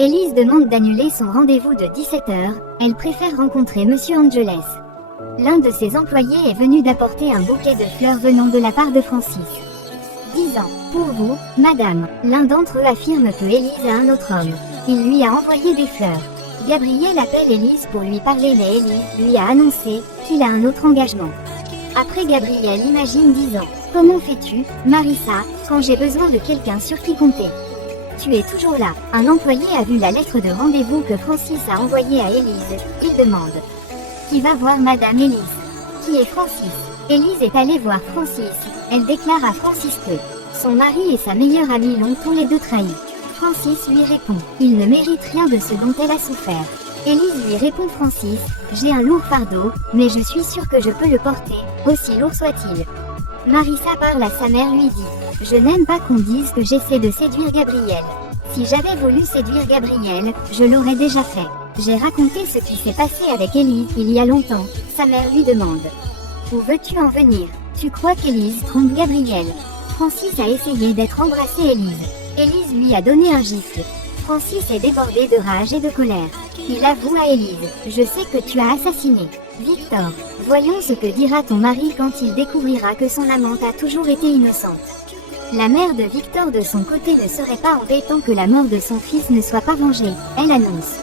Élise demande d'annuler son rendez-vous de 17h, elle préfère rencontrer Monsieur Angeles. L'un de ses employés est venu d'apporter un bouquet de fleurs venant de la part de Francis. 10 ans. Pour vous, madame. L'un d'entre eux affirme que Élise a un autre homme. Il lui a envoyé des fleurs. Gabriel appelle Élise pour lui parler mais Élise lui a annoncé qu'il a un autre engagement. Après Gabriel imagine 10 ans. Comment fais-tu, Marissa, quand j'ai besoin de quelqu'un sur qui compter? Tu es toujours là. Un employé a vu la lettre de rendez-vous que Francis a envoyée à Élise. Il demande. Qui va voir madame Élise? Qui est Francis? Élise est allée voir Francis. Elle déclare à Francis que son mari et sa meilleure amie l'ont tous les deux trahi. Francis lui répond. Il ne mérite rien de ce dont elle a souffert. Élise lui répond. Francis, j'ai un lourd fardeau, mais je suis sûre que je peux le porter, aussi lourd soit-il. Marissa parle à sa mère, lui dit. Je n'aime pas qu'on dise que j'essaie de séduire Gabriel. Si j'avais voulu séduire Gabriel, je l'aurais déjà fait. J'ai raconté ce qui s'est passé avec Élise il y a longtemps. Sa mère lui demande. Où veux-tu en venir? Tu crois qu'Élise trompe Gabriel? Francis a essayé d'être embrassé Élise. Élise lui a donné un gifle. Francis est débordé de rage et de colère. Il avoue à Élise. Je sais que tu as assassiné Victor. Voyons ce que dira ton mari quand il découvrira que son amante a toujours été innocente. La mère de Victor de son côté ne serait pas embêtant que la mort de son fils ne soit pas vengée, elle annonce.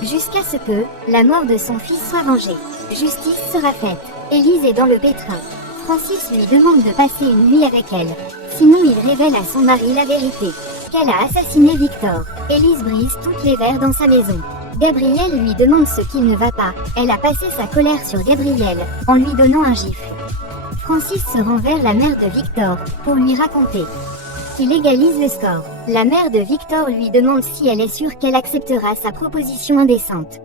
Jusqu'à ce que la mort de son fils soit vengée. Justice sera faite. Élise est dans le pétrin. Francis lui demande de passer une nuit avec elle. Sinon il révèle à son mari la vérité. Qu'elle a assassiné Victor. Élise brise toutes les verres dans sa maison. Gabriel lui demande ce qui ne va pas. Elle a passé sa colère sur Gabriel, en lui donnant un gifle. Francis se rend vers la mère de Victor, pour lui raconter qu'il égalise le score. La mère de Victor lui demande si elle est sûre qu'elle acceptera sa proposition indécente.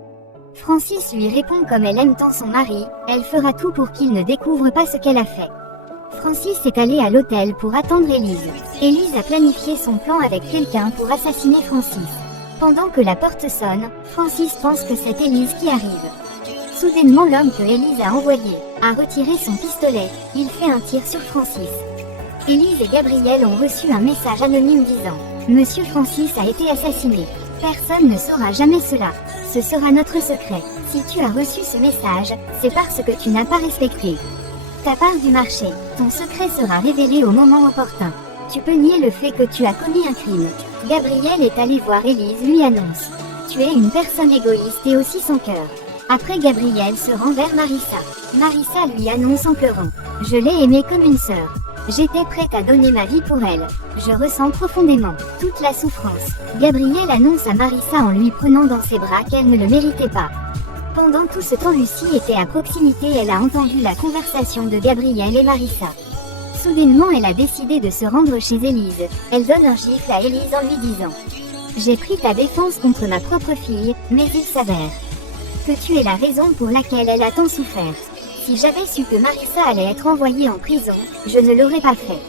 Francis lui répond comme elle aime tant son mari, elle fera tout pour qu'il ne découvre pas ce qu'elle a fait. Francis est allé à l'hôtel pour attendre Élise. Élise a planifié son plan avec quelqu'un pour assassiner Francis. Pendant que la porte sonne, Francis pense que c'est Élise qui arrive. Soudainement l'homme que Élise a envoyé a retiré son pistolet, il fait un tir sur Francis. Élise et Gabriel ont reçu un message anonyme disant « Monsieur Francis a été assassiné. Personne ne saura jamais cela. Ce sera notre secret. Si tu as reçu ce message, c'est parce que tu n'as pas respecté ta part du marché. Ton secret sera révélé au moment opportun. Tu peux nier le fait que tu as commis un crime. » Gabriel est allé voir Élise, lui annonce « Tu es une personne égoïste et aussi sans cœur. » Après Gabriel se rend vers Marissa. Marissa lui annonce en pleurant « Je l'ai aimée comme une sœur. J'étais prête à donner ma vie pour elle. Je ressens profondément toute la souffrance. » Gabriel annonce à Marissa en lui prenant dans ses bras qu'elle ne le méritait pas. Pendant tout ce temps, Lucie était à proximité, elle a entendu la conversation de Gabriel et Marissa. Soudainement, elle a décidé de se rendre chez Élise. Elle donne un gifle à Élise en lui disant « J'ai pris ta défense contre ma propre fille, mais il s'avère que tu es la raison pour laquelle elle a tant souffert. Si j'avais su que Marissa allait être envoyée en prison, je ne l'aurais pas fait. »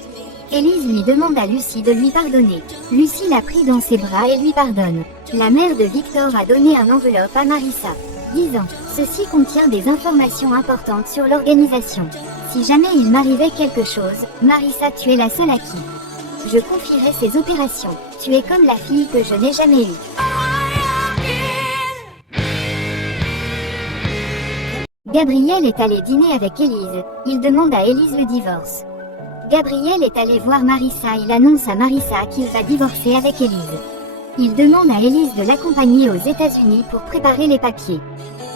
Élise lui demande à Lucie de lui pardonner. Lucie l'a pris dans ses bras et lui pardonne. La mère de Victor a donné un enveloppe à Marissa, disant « Ceci contient des informations importantes sur l'organisation. Si jamais il m'arrivait quelque chose, Marissa, tu es la seule à qui je confierai ces opérations. Tu es comme la fille que je n'ai jamais eue. » Gabriel est allé dîner avec Élise. Il demande à Élise le divorce. Gabriel est allé voir Marissa. Il annonce à Marissa qu'il va divorcer avec Élise. Il demande à Élise de l'accompagner aux États-Unis pour préparer les papiers.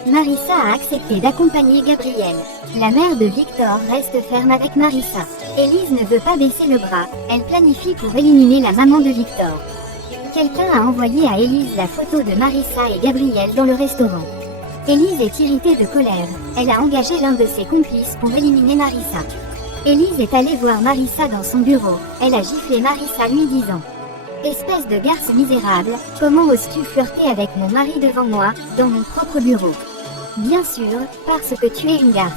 Marissa a accepté d'accompagner Gabriel. La mère de Victor reste ferme avec Marissa. Élise ne veut pas baisser le bras. Elle planifie pour éliminer la maman de Victor. Quelqu'un a envoyé à Élise la photo de Marissa et Gabriel dans le restaurant. Élise est irritée de colère. Elle a engagé l'un de ses complices pour éliminer Marissa. Élise est allée voir Marissa dans son bureau. Elle a giflé Marissa lui disant « Espèce de garce misérable, comment oses-tu flirter avec mon mari devant moi, dans mon propre bureau? Bien sûr, parce que tu es une garce.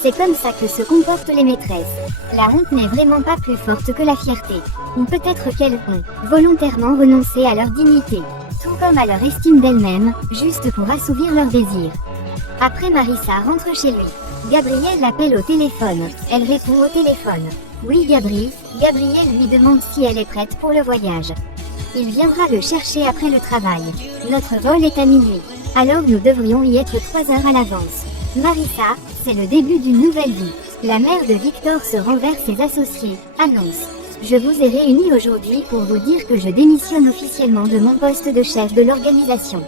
C'est comme ça que se comportent les maîtresses. La honte n'est vraiment pas plus forte que la fierté. Ou peut-être qu'elles ont volontairement renoncé à leur dignité, tout comme à leur estime d'elles-mêmes, juste pour assouvir leurs désirs. » Après, Marissa rentre chez lui. Gabriel l'appelle au téléphone. Elle répond au téléphone. « Oui Gabriel lui demande si elle est prête pour le voyage. Il viendra le chercher après le travail. Notre vol est à minuit. Alors nous devrions y être 3 heures à l'avance. Marissa, c'est le début d'une nouvelle vie. La mère de Victor se rend vers ses associés, annonce. Je vous ai réunis aujourd'hui pour vous dire que je démissionne officiellement de mon poste de chef de l'organisation.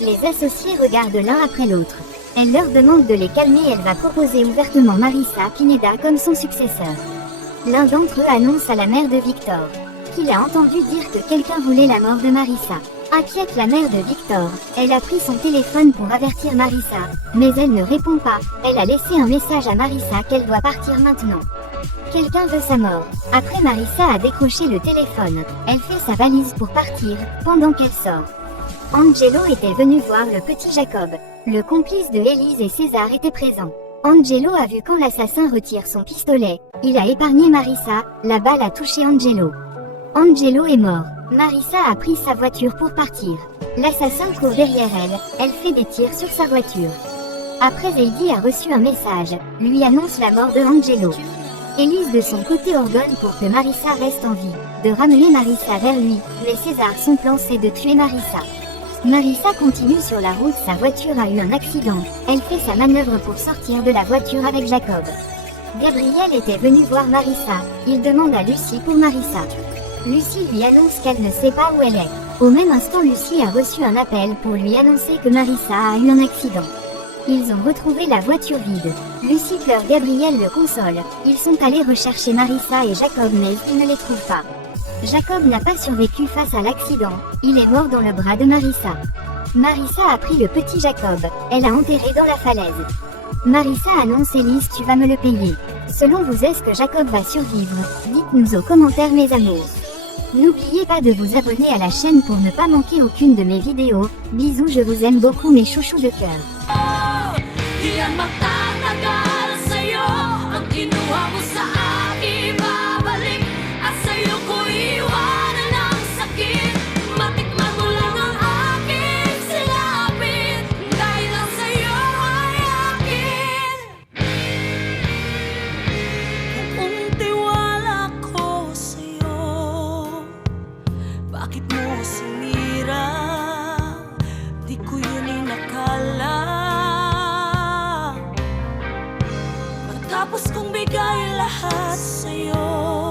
Les associés regardent l'un après l'autre. Elle leur demande de les calmer et elle va proposer ouvertement Marissa Pineda comme son successeur. L'un d'entre eux annonce à la mère de Victor qu'il a entendu dire que quelqu'un voulait la mort de Marissa. Inquiète la mère de Victor, elle a pris son téléphone pour avertir Marissa, mais elle ne répond pas. Elle a laissé un message à Marissa qu'elle doit partir maintenant. Quelqu'un veut sa mort. Après Marissa a décroché le téléphone, elle fait sa valise pour partir, pendant qu'elle sort. Angelo était venu voir le petit Jacob. Le complice de Élise et César était présent. Angelo a vu quand l'assassin retire son pistolet. Il a épargné Marissa, la balle a touché Angelo. Angelo est mort. Marissa a pris sa voiture pour partir. L'assassin court derrière elle, elle fait des tirs sur sa voiture. Après Heidi a reçu un message, lui annonce la mort de Angelo. Élise de son côté ordonne pour que Marissa reste en vie, de ramener Marissa vers lui, mais César son plan c'est de tuer Marissa. Marissa continue sur la route, sa voiture a eu un accident, elle fait sa manœuvre pour sortir de la voiture avec Jacob. Gabriel était venu voir Marissa, il demande à Lucie pour Marissa. Lucie lui annonce qu'elle ne sait pas où elle est. Au même instant Lucie a reçu un appel pour lui annoncer que Marissa a eu un accident. Ils ont retrouvé la voiture vide. Lucie pleure, Gabriel le console. Ils sont allés rechercher Marissa et Jacob mais ils ne les trouvent pas. Jacob n'a pas survécu face à l'accident, il est mort dans le bras de Marissa. Marissa a pris le petit Jacob, elle l'a enterré dans la falaise. Marissa annonce Élise, tu vas me le payer. Selon vous, est-ce que Jacob va survivre? Dites-nous aux commentaires mes amours. N'oubliez pas de vous abonner à la chaîne pour ne pas manquer aucune de mes vidéos. Bisous, je vous aime beaucoup mes chouchous de cœur. Bakit mo sinira? Di ko yun inakala. Matapos kong bigay lahat sa'yo.